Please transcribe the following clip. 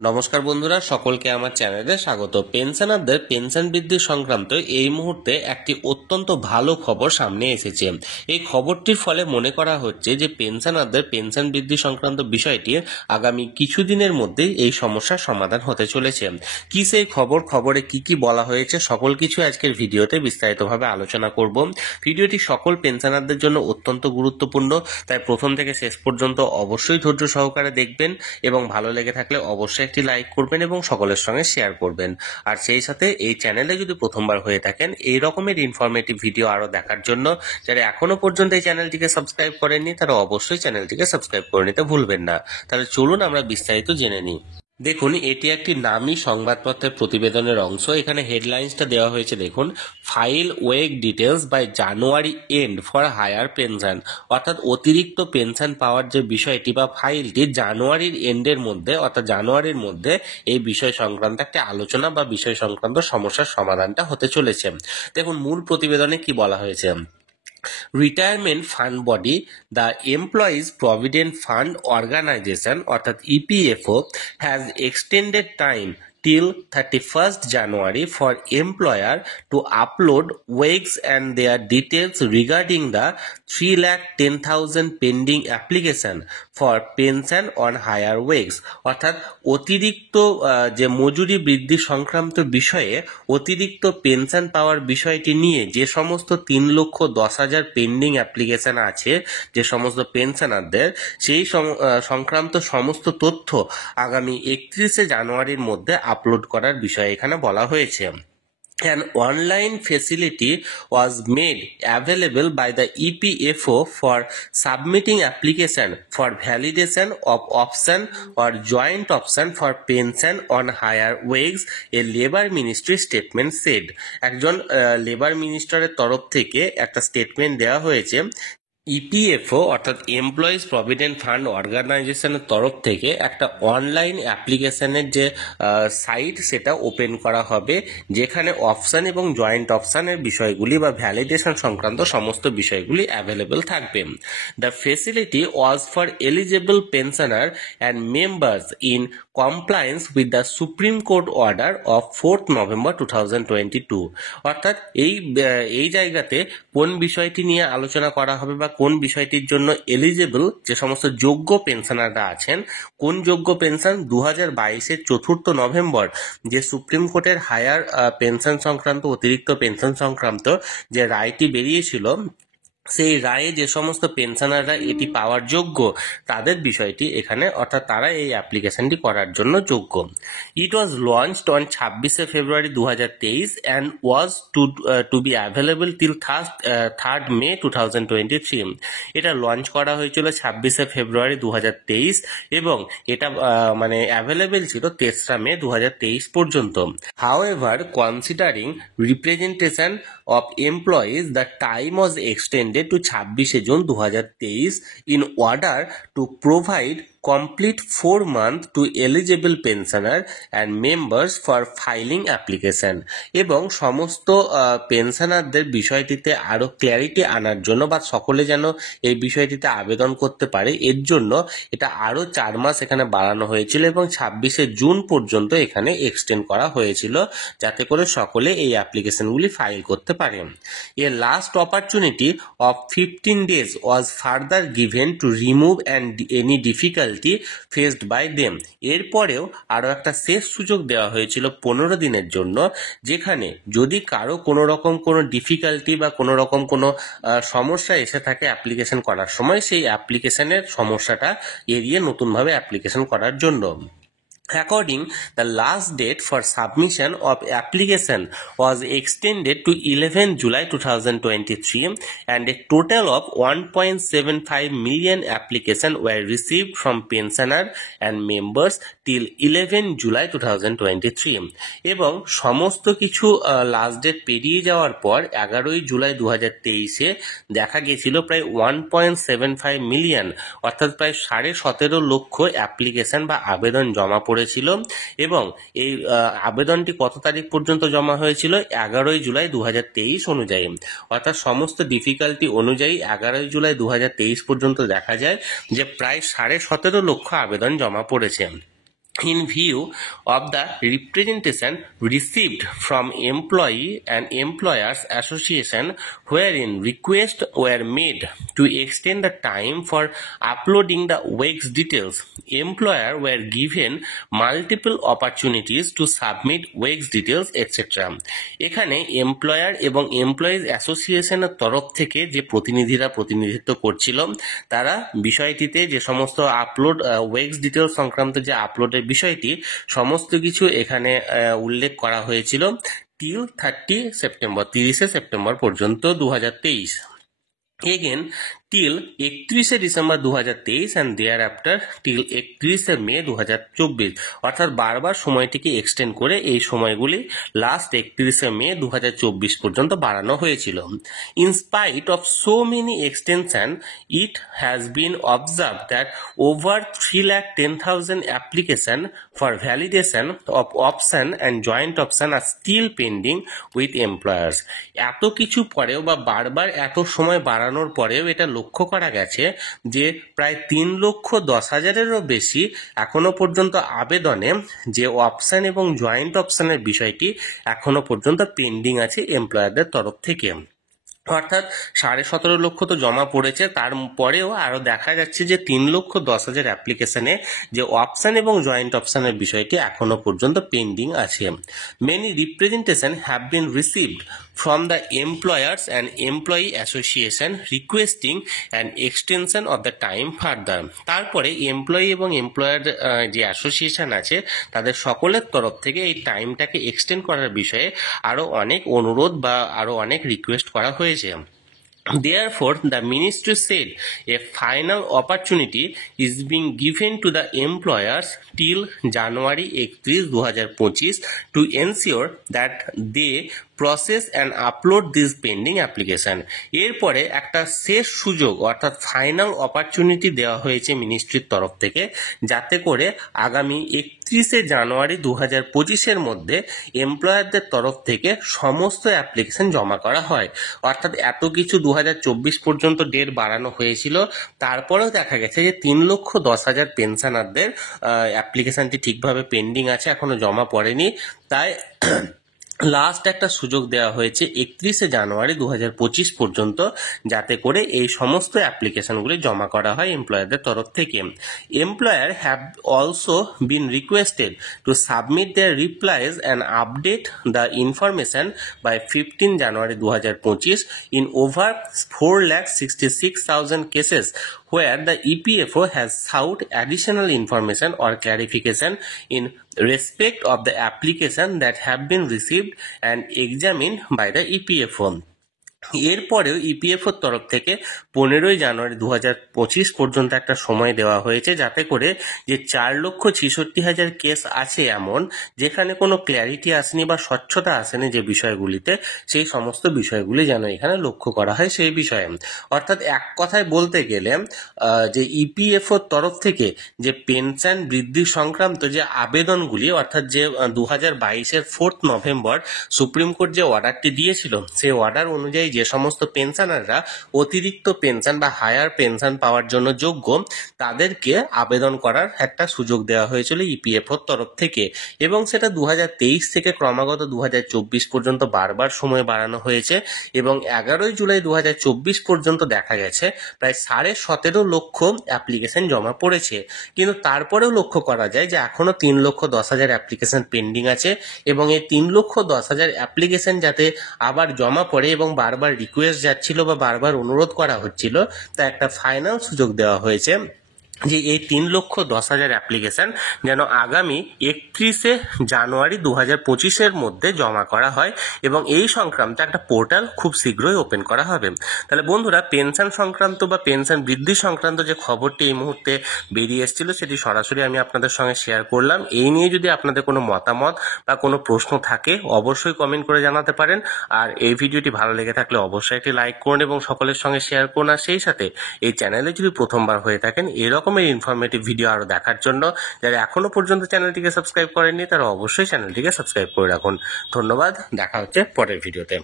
নমস্কার বন্ধুরা, সকলকে আমার চ্যানেলে স্বাগত। পেনশনারদের পেনশন বৃদ্ধি সংক্রান্ত এই মুহূর্তে একটি অত্যন্ত ভালো খবর সামনে এসেছে। এই খবরটির ফলে মনে করা হচ্ছে যে পেনশনারদের পেনশন বৃদ্ধি সংক্রান্ত বিষয়টি আগামী কিছুদিনের মধ্যেই এই সমস্যার সমাধান হতে চলেছে। কি সেই খবরে কি কি বলা হয়েছে সকল কিছু আজকের ভিডিওতে বিস্তারিতভাবে আলোচনা করব। ভিডিওটি সকল পেনশনারদের জন্য অত্যন্ত গুরুত্বপূর্ণ, তাই প্রথম থেকে শেষ পর্যন্ত অবশ্যই ধৈর্য সহকারে দেখবেন এবং ভালো লেগে থাকলে অবশ্যই একটি লাইক করবেন এবং সকলের সঙ্গে শেয়ার করবেন। আর সেই সাথে এই চ্যানেলে যদি প্রথমবার হয়ে থাকেন এই রকমের ইনফরমেটিভ ভিডিও আরো দেখার জন্য যারা এখনো পর্যন্ত এই চ্যানেলটিকে সাবস্ক্রাইব করেননি তারা অবশ্যই চ্যানেলটিকে সাবস্ক্রাইব করে নিতে ভুলবেন না। তাহলে চলুন আমরা বিস্তারিত জেনে নিই। দেখুন, এটি একটি নামী সংবাদপত্রের প্রতিবেদনের অংশ। এখানে হেডলাইন্সটা দেওয়া হয়েছে, দেখুন, file wage details by January end for higher pension, অর্থাৎ অতিরিক্ত পেনশন পাওয়ার যে বিষয়টি বা ফাইলটি জানুয়ারির এন্ডের মধ্যে অর্থাৎ জানুয়ারির মধ্যে এই বিষয় সংক্রান্ত একটা আলোচনা বা বিষয় সংক্রান্ত সমস্যার সমাধানটা হতে চলেছে। দেখুন মূল প্রতিবেদনে কি বলা হয়েছে। Retirement fund body the employees provident fund organisation অর্থাৎ EPFO has extended time till 31st January for employer to upload wakes and their details regarding the 3,10,000 pending application for pension on higher wakes, অর্থাৎ অতিরিক্ত যে মজুরি বৃদ্ধি সংক্রান্ত বিষয়ে অতিরিক্ত pension পাওয়ার বিষয়টি নিয়ে যে সমস্ত 3,10,000 পেন্ডিং অ্যাপ্লিকেশন আছে যে সমস্ত পেনশনারদের, সেই সংক্রান্ত সমস্ত তথ্য আগামী 31শে জানুয়ারির মধ্যে আপলোড করার বিষয়ে এখানে বলা হয়েছে। An online facility was made available by the EPFO for submitting application for validation of option or joint option for pension on higher wages, a labor ministry statement said. একজন লেবার মিনিস্টারের তরফ থেকে একটা স্টেটমেন্ট দেওয়া হয়েছে। EPFO অর্থাৎ employees provident fund অর্গানাইজেশনের তরফ থেকে একটা অনলাইন অ্যাপ্লিকেশনের যে সাইট সেটা ওপেন করা হবে, যেখানে অপশন এবং জয়েন্ট অপশনের বিষয়গুলি বা ভ্যালিডেশন সংক্রান্ত সমস্ত বিষয়গুলি অ্যাভেলেবল থাকবে। The facility was for eligible pensioner and members in compliance with the supreme court order of 4th November 2022। অর্থাৎ এই জায়গাতে কোন বিষয়টি নিয়ে আলোচনা করা হবে বা কোন বিষয়টির জন্য এলিজেবল যে সমস্ত যোগ্য পেনশনাররা আছেন, কোন যোগ্য পেনশন 2022-এর 4th November যে সুপ্রিম কোর্টের হায়ার পেনশন সংক্রান্ত অতিরিক্ত পেনশন সংক্রান্ত যে রায়টি বেরিয়েছিল, সেই রায়ে যে সমস্ত পেনশনাররা এটি পাওয়ার যোগ্য তাদের বিষয়টি এখানে, অর্থাৎ তারা এই অ্যাপ্লিকেশনটি করার জন্য যোগ্য। ইট ওয়াজ লঞ্চড অন 26শে February 2023 and was to be available till 3rd May 2023। এটা লঞ্চ করা হয়েছিল 26শে ফেব্রুয়ারি 2023 এবং এটা মানে অ্যাভেলেবেল ছিল 3রা মে 2023 পর্যন্ত। However, considering representation of employees, the time was extended to 26শে June 2023 in order to provide complete 4 months to eligible pensioner and members for filing application, এবং সমস্ত পেনশনারদের বিষয়টিতে আরো ক্ল্যারিটি আনার জন্য বা সকলে যেন এই বিষয়টিতে আবেদন করতে পারে এর জন্য এটা আরো 4 মাস এখানে বাড়ানো হয়েছিল এবং 26শে জুন পর্যন্ত এখানে এক্সটেন্ড করা হয়েছিল যাতে করে সকলে এই অ্যাপ্লিকেশনগুলি ফাইল করতে পারে। A last opportunity of 15 days was further given to remove any difficulty faced by them. এরপরেও আরো একটা শেষ সুযোগ দেওয়া হয়েছিল 15 দিনের জন্য, যেখানে যদি কারো কোনো রকম কোনো ডিফিকাল্টি বা কোনো রকম কোনো সমস্যা এসে থাকে অ্যাপ্লিকেশন করার সময়, সেই অ্যাপ্লিকেশনের সমস্যাটা এড়িয়ে নতুনভাবে অ্যাপ্লিকেশন করার জন্য। According, the last date for submission of application was extended to 11 July 2023 and a total of 1.75 million applications were received from pensioner and members till 11 July 2023 এবং সমস্ত কিছু লাস্ট ডেট পেরিয়ে যাওয়ার পর 11ই জুলাই 2023-এ দেখা গেছিল প্রায় 1.75 মিলিয়ন অর্থাৎ প্রায় 17.5 লক্ষ অ্যাপ্লিকেশন বা আবেদন জমা পড়েছিল এবং এই আবেদনটি কত তারিখ পর্যন্ত জমা হয়েছিল 11ই জুলাই 2023 অনুযায়ী, অর্থাৎ সমস্ত ডিফিকাল্টি অনুযায়ী 11ই জুলাই 2023 পর্যন্ত দেখা যায় যে প্রায় 17.5 লক্ষ আবেদন জমা পড়েছে। in view of the representation received from employee and employers association wherein requests were made to extend the time for uploading the wage details, employer were given multiple opportunities to submit wage details etc. এখানে employer এবং employees অ্যাসোসিয়েশনের তরফ থেকে যে প্রতিনিধিরা প্রতিনিধিত্ব করছিল তারা বিষয়টিতে যে সমস্ত আপলোড ওয়েজ ডিটেলস সংক্রান্ত যে আপলোডের বিষয়টি সমস্ত কিছু এখানে উল্লেখ করা হয়েছিল টিল 30 সেপ্টেম্বর পর্যন্ত 2023 again till 31 December 2023 and thereafter till 31 মে 2024 অর্থাৎ বারবার সময়টিকে এক্সটেন্ড করে এই সময়গুলি লাস্ট 31 মে 2024 পর্যন্ত বাড়ানো হয়েছিল। In spite of so many extension, it has been observed that over 310,000 application for validation of option and joint option are still pending with employers. এত কিছু পরেও বা বারবার এত সময় বাড়ানোর পরেও এটা লক্ষ্য করা গেছে যে প্রায় 3,10,000-এরও বেশি এখনো পর্যন্ত আবেদনে যে অপশন এবং জয়েন্ট অপশনের বিষয়টি এখনো পর্যন্ত পেন্ডিং আছে এমপ্লয়ারদের তরফ থেকে। অর্থাৎ 17.5 লক্ষ তো জমা পড়েছে, তারপরেও আরো দেখা যাচ্ছে যে 3,10,000 অ্যাপ্লিকেশনে যে অপশন এবং জয়েন্ট অপশনের বিষয়টি এখনো পর্যন্ত পেন্ডিং আছে। Many representation have been received from the employers and employee association requesting an extension of the time further. তারপরে এমপ্লয়ি এবং এমপ্লয়ার যে অ্যাসোসিয়েশন আছে তাদের সকলের তরফ থেকে এই টাইমটাকে এক্সটেন্ড করার বিষয়ে আরো অনেক অনুরোধ বা আরো অনেক রিকোয়েস্ট করা হয়েছে। Therefore, the ministry said a final opportunity is being given to the employers till January 31, 2025 to ensure that they process and upload this pending application. এরপরে একটা শেষ সুযোগ অর্থাৎ ফাইনাল অপরচুনিটি দেওয়া হয়েছে মিনিস্ট্রির তরফ থেকে যাতে করে আগামী 31 জানুয়ারি 2025-এর মধ্যে এমপ্লয়ারদের তরফ থেকে সমস্ত অ্যাপ্লিকেশন জমা করা হয়। অর্থাৎ এত কিছু 2024 পর্যন্ত ডেট বাড়ানো হয়েছিল, তারপরেও দেখা গেছে যে 3,10,000 পেনশনারদের অ্যাপ্লিকেশনটি ঠিকভাবে পেন্ডিং আছে, এখনো জমা পড়েনি। তাই লাস্ট একটা সুযোগ দেওয়া হয়েছে 31 জানুয়ারি 2025 পর্যন্ত যাতে করে এই সমস্ত অ্যাপ্লিকেশনগুলি জমা করা হয় এমপ্লয়ারদের তরফ থেকে। Employer have also been requested to submit their replies and update the information by 15 January 2025 in over 4,66,000 cases where the EPFO has sought additional information or clarification in respect of the application that have been received and examined by the EPFO. এরপরেও ইপিএফওর তরফ থেকে 15 January 2025 পর্যন্ত একটা সময় দেওয়া হয়েছে যাতে করে যে 4,66,000 কেস আছে এমন যেখানে কোনো ক্ল্যারিটি আসেনি বা স্বচ্ছতা আসেনি যে বিষয়গুলিতে, সেই সমস্ত বিষয়গুলি যেন এখানে লক্ষ্য করা হয় সেই বিষয়ে। অর্থাৎ এক কথায় বলতে গেলে যে ইপিএফওর তরফ থেকে যে পেনশন বৃদ্ধি সংক্রান্ত যে আবেদনগুলি অর্থাৎ যে 2022-এর 4 নভেম্বর সুপ্রিম কোর্ট যে অর্ডারটি দিয়েছিল সেই অর্ডার অনুযায়ী যে সমস্ত পেনশনাররা অতিরিক্ত পেনশন বা হায়ার পেনশন পাওয়ার জন্য যোগ্য তাদেরকে আবেদন করার একটা সুযোগ দেওয়া হয়েছিল ইপিএফওর তরফ থেকে, এবং সেটা 2023 থেকে ক্রমাগত 2024 পর্যন্ত বারবার সময় বাড়ানো হয়েছে এবং 11 জুলাই 2024 পর্যন্ত দেখা গেছে প্রায় 17.5 লক্ষ অ্যাপ্লিকেশন জমা পড়েছে। কিন্তু তারপরেও লক্ষ্য করা যায় যে এখনো 3,10,000 অ্যাপ্লিকেশন পেন্ডিং আছে এবং এই 3,10,000 অ্যাপ্লিকেশন যাতে আবার জমা পড়ে এবং বারবার রিকোয়েস্ট যাচ্ছিল বা বারবার অনুরোধ করা হচ্ছিল, তা একটা ফাইনাল সুযোগ দেওয়া হয়েছে যে এই 3,10,000 অ্যাপ্লিকেশন যেন আগামী 31 জানুয়ারি 2025-এর মধ্যে জমা করা হয় এবং এই সংক্রান্ত একটা পোর্টাল খুব শীঘ্রই ওপেন করা হবে। তাহলে বন্ধুরা, পেনশন সংক্রান্ত বা পেনশন বৃদ্ধি সংক্রান্ত যে খবরটি এই মুহূর্তে বেরিয়ে এসেছিল সেটি সরাসরি আমি আপনাদের সঙ্গে শেয়ার করলাম। এই নিয়ে যদি আপনাদের কোনো মতামত বা কোনো প্রশ্ন থাকে অবশ্যই কমেন্ট করে জানাতে পারেন। আর এই ভিডিওটি ভালো লেগে থাকলে অবশ্যই একটি লাইক করুন এবং সকলের সঙ্গে শেয়ার করুন। আর সেই সাথে এই চ্যানেলে যদি প্রথমবার হয়ে থাকেন এরকম ইনফরমেটিভ ভিডিও আরো দেখার জন্য যারা এখনো পর্যন্ত চ্যানেলটিকে সাবস্ক্রাইব করেননি তারা অবশ্যই চ্যানেলটিকে সাবস্ক্রাইব করে রাখুন। ধন্যবাদ, দেখা হচ্ছে পরের ভিডিওতে।